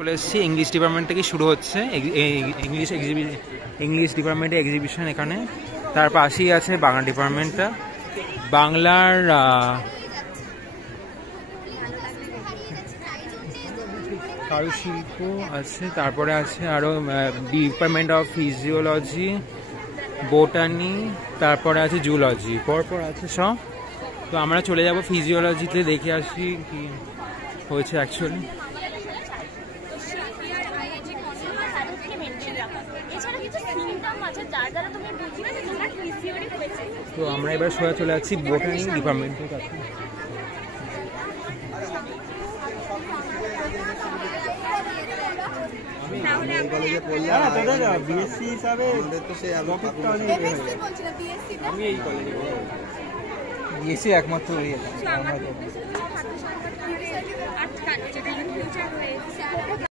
চলে এসেছি English department থেকে শুরু হচ্ছে ইংলিশ ডিপার্টমেন্টের এক্সিবিশন এখানে। তার পাশেই আছে বাংলা ডিপার্টমেন্টটা, বাংলার কারুশিল্প আছে, তারপরে আছে আরও ডিপার্টমেন্ট অফ ফিজিওলজি, বোটানি, তারপরে আছে জুলজি, পরপর আছে সব। তো আমরা চলে যাব ফিজিওলজিতে, দেখে আসি কি হয়েছে অ্যাকচুয়ালি। তো আমরা এবার সোজা চলে যাচ্ছি বোটানি ডিপার্টমেন্টের কাছে। একমাত্র